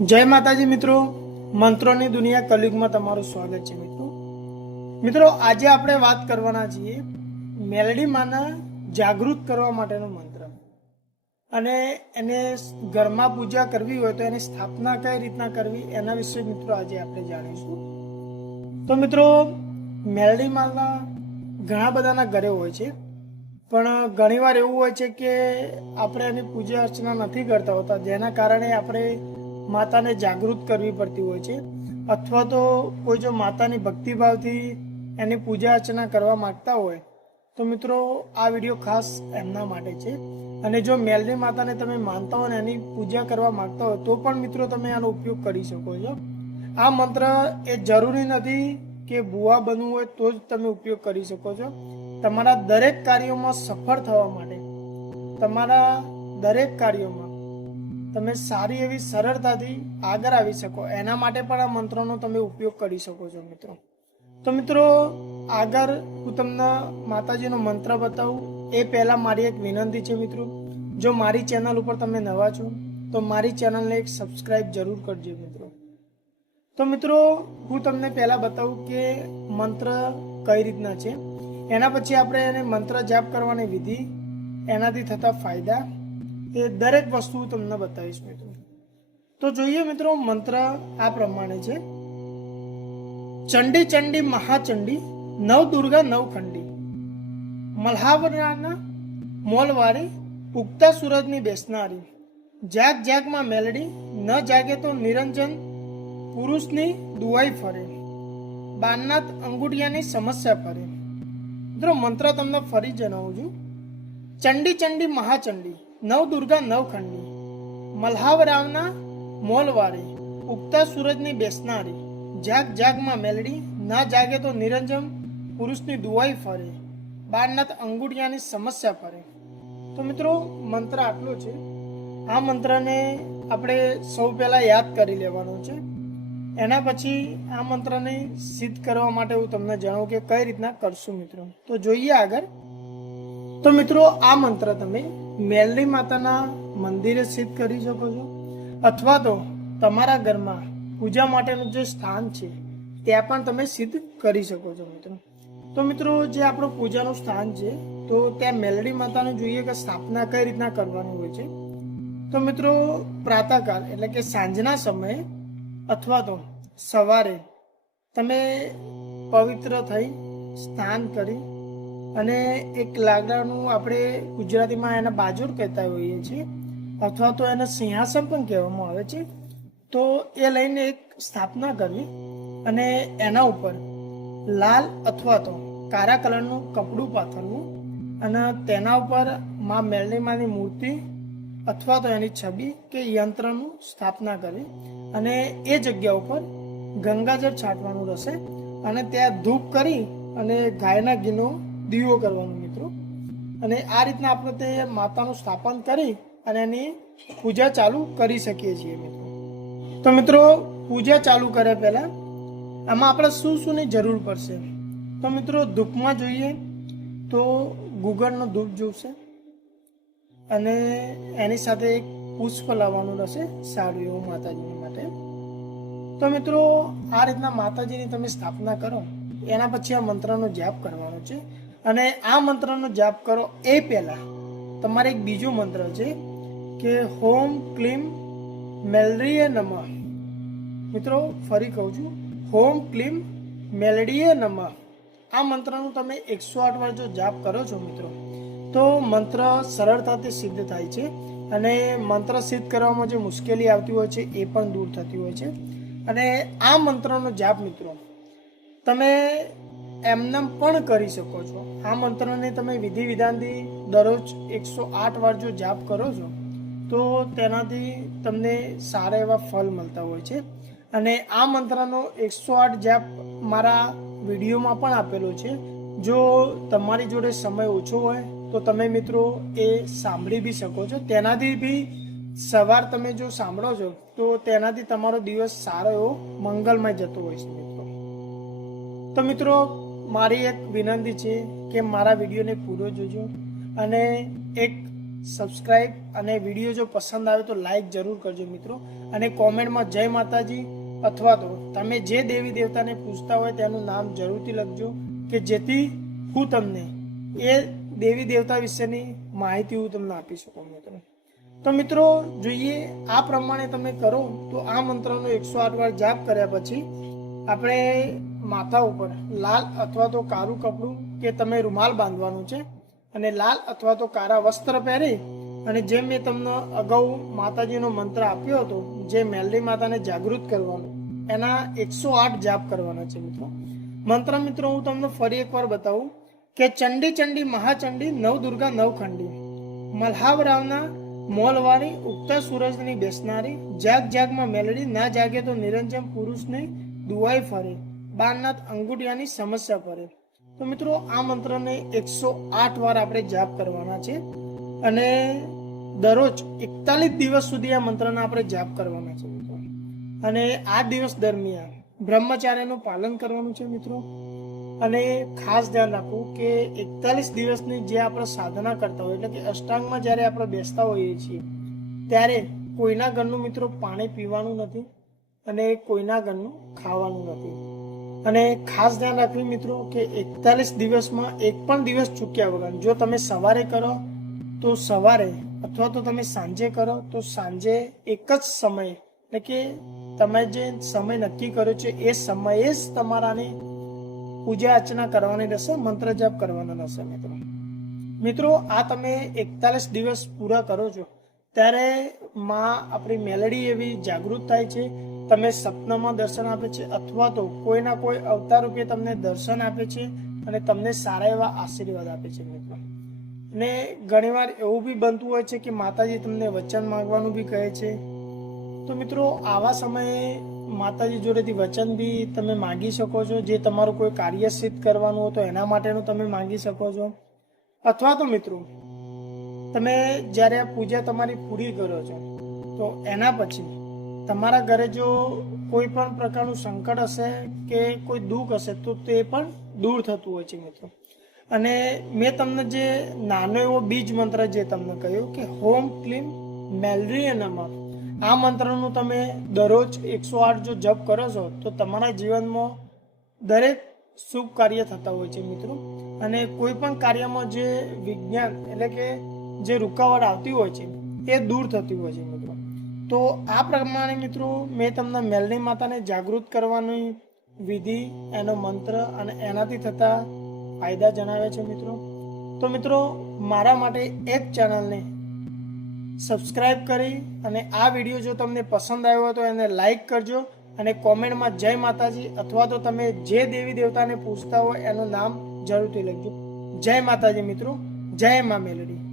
જય માતાજી મિત્રો, મંત્રોની દુનિયા કલયુગમાં તમારું સ્વાગત છે મિત્રો. મિત્રો આજે આપણે વાત કરવાના છીએ મેલડી માના જાગૃત કરવા માટેનો મંત્ર અને એને ઘરમાં પૂજા કરવી હોય તો એની સ્થાપના કઈ રીતના કરવી એના વિશે મિત્રો આજે આપણે જાણીશું. તો મિત્રો મેલડી માના ઘણા બધાના ઘરે હોય છે, પણ ઘણીવાર એવું હોય છે કે આપણે એની પૂજા અર્ચના નથી કરતા હોતા, જેના કારણે આપણે માતાને જાગૃત કરવી પડતી હોય છે. અથવા તો કોઈ જો માતાની ભક્તિભાવથી એની પૂજા અર્ચના કરવા માંગતા હોય તો મિત્રો આ વિડીયો ખાસ એમના માટે છે. અને જો મેલડી માતાને તમે માનતા હો ને એની પૂજા કરવા માંગતા હોય તો પણ મિત્રો તમે આનો ઉપયોગ કરી શકો છો. આ મંત્ર એ જરૂરી નથી કે ભુવા બનવું હોય તો જ તમે ઉપયોગ કરી શકો છો. તમારા દરેક કાર્યોમાં સફળ થવા માટે, તમારા દરેક કાર્યોમાં તમે સારી એવી સરળતાથી આગળ આવી શકો એના માટે પણ આ મંત્રનો તમે ઉપયોગ કરી શકો છો મિત્રો. તો મિત્રો આગળ હું તમને માતાજીનો મંત્ર બતાવું એ પહેલાં મારી એક વિનંતી છે મિત્રો, જો મારી ચેનલ ઉપર તમે નવા છો તો મારી ચેનલને એક સબસ્ક્રાઈબ જરૂર કરજો મિત્રો. તો મિત્રો હું તમને પહેલાં બતાવું કે મંત્ર કઈ રીતના છે, એના પછી આપણે એને મંત્ર જાપ કરવાની વિધિ, એનાથી થતા ફાયદા, એ દરેક વસ્તુ તમને બતાવીશ મિત્રો. તો જોઈએ મિત્રો, મંત્ર આ પ્રમાણે છે: ચંડી ચંડી મહાચંડી નવ દુર્ગા નવ ખંડી, મલ્હાવરાના મોલવાળી ઉગતા સૂરજની બેસનારી, જાગ જાગમાં મેલડી ન જાગે તો નિરંજન પુરુષની દુઆઈ ફરે, બારનાથ અંગુઠિયાની સમસ્યા ફરે. મિત્રો મંત્ર તમને ફરી જણાવું છું: ચંડી ચંડી મહાચંડી નવ દુર્ગા નવ ખંડી, મલ્હાવરાવના મોલવાળી ઉગતા સૂરજની બેસનારી, જાગ જાગમાં મેલડી ના જાગે તો નિરંજન પુરુષની દુઆઈ ફરે, બારનાથ અંગુઠિયાની સમસ્યા ફરે. તો મિત્રો મંત્ર આટલો છે. આ મંત્રને આપણે સૌ પહેલાં યાદ કરી લેવાનો છે. એના પછી આ મંત્રને સિદ્ધ કરવા માટે હું તમને જણાવું કે કઈ રીતના કરશું મિત્રો. તો જોઈએ આગળ. તો મિત્રો આ મંત્ર તમે મેલડી માતાના મંદિરે સિદ્ધ કરી શકો છો, અથવા તો તમારા ઘરમાં પૂજા માટેનું જે સ્થાન છે ત્યાં પણ તમે સિદ્ધ કરી શકો છો મિત્રો. તો મિત્રો જે આપણું પૂજાનું સ્થાન છે તો ત્યાં મેલડી માતાને જોઈએ કે સ્થાપના કઈ રીતના કરવાની હોય છે. તો મિત્રો પ્રાતઃકાળ એટલે કે સાંજના સમયે અથવા તો સવારે તમે પવિત્ર થઈ સ્નાન કરી અને એક લાકડાનું, આપણે ગુજરાતીમાં એના બાજોર કહેતા હોઈએ છીએ, અથવા તો એને સિંહાસન પણ કહેવામાં આવે છે, તો એ લઈને એક સ્થાપના કરવી અને એના ઉપર લાલ અથવા તો કાળા કલરનું કપડું પાથરવું અને તેના ઉપર માં મેલડીમાની મૂર્તિ અથવા તો એની છબી કે યંત્રનું સ્થાપના કરવી અને એ જગ્યા ઉપર ગંગાજળ છાંટવાનું રહેશે અને ત્યાં ધૂપ કરી અને ગાયના ઘીનો દીવો કરવાનો મિત્રો. અને આ રીતના આપણે તે માતાનું સ્થાપન કરી અને એની પૂજા ચાલુ કરી શકીએ છીએ મિત્રો. તો મિત્રો પૂજા ચાલુ કરે પહેલાં આમાં આપણે શું શુંની જરૂર પડશે? તો મિત્રો ધૂપમાં જોઈએ તો ગુગળનો ધૂપ જોઈશે અને એની સાથે એક પુષ્પ લાવવાનું રહેશે સારું એવું માતાજીની માટે. તો મિત્રો આ રીતના માતાજીની તમે સ્થાપના કરો એના પછી આ મંત્રનો જાપ કરવાનો છે. અને આ મંત્રનો જાપ કરો એ પહેલાં તમારે એક બીજો મંત્ર છે કે હોમ ક્લીમ મેલડીએ નમઃ. મિત્રો ફરી કહું છું, હોમ ક્લીમ મેલડીએ નમઃ. આ મંત્રનું તમે 108 વાર જો જાપ કરો છો મિત્રો તો મંત્ર સરળતાથી સિદ્ધ થાય છે અને મંત્ર સિદ્ધ કરવામાં જે મુશ્કેલી આવતી હોય છે એ પણ દૂર થતી હોય છે. અને આ મંત્રનો જાપ મિત્રો તમે એમને પણ કરી શકો છો. આ મંત્રને તમે વિધિ વિધાનથી દરરોજ 108 વાર જો જાપ કરો છો તો તેનાથી તમને સારા એવા ફળ મળતા હોય છે. અને આ મંત્રનો 108 જાપ મારા વિડીયોમાં પણ આપેલો છે. જો તમારી જોડે સમય ઓછો હોય તો તમે મિત્રો એ સાંભળી બી શકો છો. તેનાથી બી સવાર તમે જો સાંભળો છો તો તેનાથી તમારો દિવસ સારો એવો મંગલમય જતો હોય છે મિત્રો. તો મિત્રો મારી એક વિનંતી છે કે મારા વિડીયોને પૂરો જોજો અને એક સબસ્ક્રાઈબ અને વિડીયો જો પસંદ આવે તો લાઈક જરૂર કરજો મિત્રો. અને કોમેન્ટમાં જય માતાજી અથવા તો તમે જે દેવી દેવતાને પૂછતા હોય તેનું નામ જરૂરથી લખજો કે જેથી હું તમને એ દેવી દેવતા વિશેની માહિતી હું તમને આપી શકું મિત્રો. તો મિત્રો જોઈએ આ પ્રમાણે તમે કરો તો આ મંત્રનો 108 વાર જાપ કર્યા પછી આપણે માથા ઉપર લાલ અથવા તો કાળું કપડું કે તમે રૂમાલ બાંધવાનું છે અને લાલ અથવા તો કાળા વસ્ત્ર પહેરી અને જેમ મેં તમને અગાઉ માતાજીનો મંત્ર આપ્યો હતો જે મેલડી માતાને જાગૃત કરવાનો એના 108 જાપ કરવાના છે મિત્રો. મંત્ર મિત્રો હું તમને ફરી એકવાર બતાવું કે ચંડી ચંડી મહાચંડી નવ દુર્ગા નવખંડી મલ્હાવરાવના મોલવાળી ઉગતા સૂરજની બેસનારી જાગ જાગમાં મેલડી ના જાગે તો નિરંજન પુરુષની દુઆઈ ફરે બારનાથ અંગૂઠિયાની સમસ્યા ફરે. તો મિત્રો આ મંત્રને 108 વાર આપણે જાપ કરવાના છે અને દરરોજ 41 દિવસ સુધી આ મંત્રને આપણે જાપ કરવાના છે મિત્રો. અને આ દિવસ દરમિયાન બ્રહ્મચાર્યનું પાલન કરવાનું છે મિત્રો. અને ખાસ ધ્યાન રાખવું કે 41 દિવસની જે આપણે સાધના કરતા હોય એટલે કે અષ્ટાંગમાં જ્યારે આપણે બેસતા હોઈએ છીએ ત્યારે કોઈના ઘરનું મિત્રો પાણી પીવાનું નથી અને કોઈના ઘરનું ખાવાનું નથી. અને ખાસ ધ્યાન રાખવું મિત્રો કે 41 દિવસમાં એક પણ દિવસ ચૂક્યા વગર જો તમે સવારે કરો તો સવારે અથવા તો તમે સાંજે કરો તો સાંજે એક જ સમય એટલે કે તમે જે સમય નક્કી કર્યો છે એ સમયે જ તમારાને પૂજા અર્ચના કરવાની રહેશે, મંત્ર જાપ કરવાના રહેશે મિત્રો. મિત્રો આ તમે 41 દિવસ પૂરા કરો છો ત્યારે માં આપણી મેલડી એવી જાગૃત થાય છે. તમે સપનામાં દર્શન આપે છે અથવા તો કોઈના કોઈ અવતાર રૂપે તમને દર્શન આપે છે અને તમને સારા એવા આશીર્વાદ આપે છે મિત્રો. અને ઘણીવાર એવું બી બનતું હોય છે કે માતાજી તમને વચન માંગવાનું બી કહે છે. તો મિત્રો આવા સમયે માતાજી જોડેથી વચન બી તમે માંગી શકો છો. જે તમારું કોઈ કાર્ય સિદ્ધ કરવાનું હોય તો એના માટેનું તમે માંગી શકો છો. અથવા તો મિત્રો તમે જ્યારે આ પૂજા તમારી પૂરી કરો છો તો એના પછી તમારા ઘરે જો કોઈ પણ પ્રકારનું સંકટ હશે કે કોઈ દુઃખ હશે તો તે પણ દૂર થતું હોય છે મિત્રો. અને મેં તમને જે નાનો એવો બીજ મંત્ર જે તમને કહ્યું કે હોમ ક્લીમ મેલડી નમઃ, આ મંત્રનું તમે દરરોજ 108 જો જપ કરો છો તો તમારા જીવનમાં દરેક શુભ કાર્ય થતા હોય છે મિત્રો. અને કોઈ પણ કાર્યમાં જે વિજ્ઞાન એટલે કે જે રૂકાવટ આવતી હોય છે એ દૂર થતી હોય છે મિત્રો. તો આ પ્રમાણે મિત્રો મેં તમને મેલડી માતાને જાગૃત કરવાની વિધિ, એનો મંત્ર અને એનાથી થતા ફાયદા જણાવ્યા છે મિત્રો. તો મિત્રો મારા માટે એક ચેનલને સબસ્ક્રાઈબ કરી અને આ વિડીયો જો તમને પસંદ આવ્યો હોય તો એને લાઈક કરજો અને કોમેન્ટમાં જય માતાજી અથવા તો તમે જે દેવી દેવતાને પૂછતા હોય એનું નામ જરૂરથી લખજો. જય માતાજી મિત્રો, જય મા મેલડી.